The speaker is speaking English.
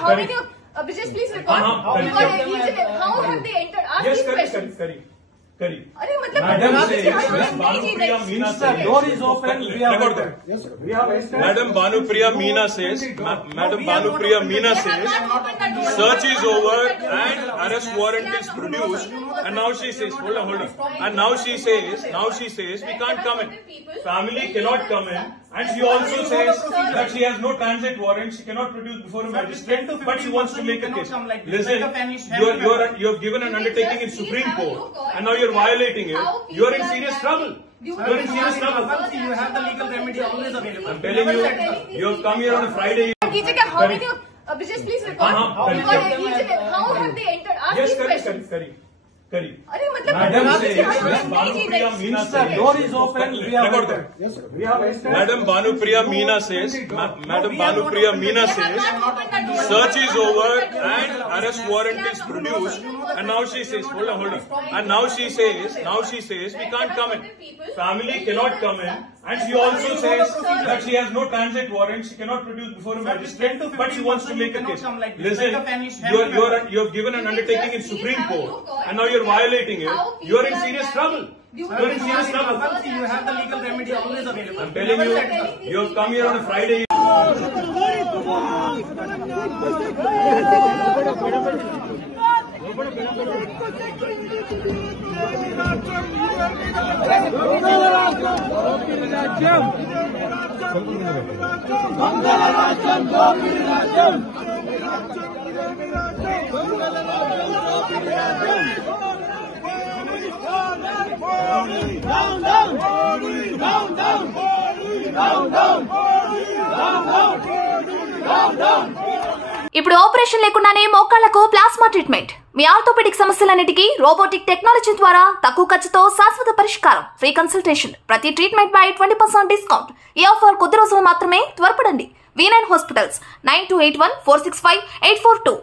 How many? Brijesh, please record. How have they entered? Yes, correct. Madam door is open. Madam Bhanupriya Meena says, search is over and arrest warrant is produced. And now she says, hold on. And now she says, we can't come in. Family cannot come in. And she also says that she has no transit warrant. She cannot produce before a magistrate. But she wants to make a case. Listen, you have given an undertaking in Supreme Court, and now you're violating it. You are in serious trouble. You are in serious trouble. You have the legal remedy always available. I'm telling you, you have come here on a Friday. How many? Brijesh, please record. How have they entered? Yes, correct. Madam door is open. Madam Bhanupriya Meena says, search is over and arrest warrant is produced. And now she says, hold on. And now she says, we can't come in. Family cannot come in. And she also says that she has no transit warrant. She cannot produce before a magistrate. But she wants to make a case. Listen, you have given an undertaking in Supreme Court, and now you're violating it. You are in serious trouble. You are in serious trouble. You have the legal remedy always available. I'm telling you, you have come here on a Friday. ఇప్పుడు operation లేకుండానే మోకాళ్లకు plasma treatment. మీ orthopaedic సమస్యలన్నిటికీ robotic technology ద్వారా తక్కువ ఖర్చుతో శాశ్వత పరిష్కారం. Free consultation. ప్రతి treatment పై 20% discount. ఈ ఆఫర్ కొద్ది రోజులు మాత్రమే. త్వరపడండి. V9 hospitals 9281465842.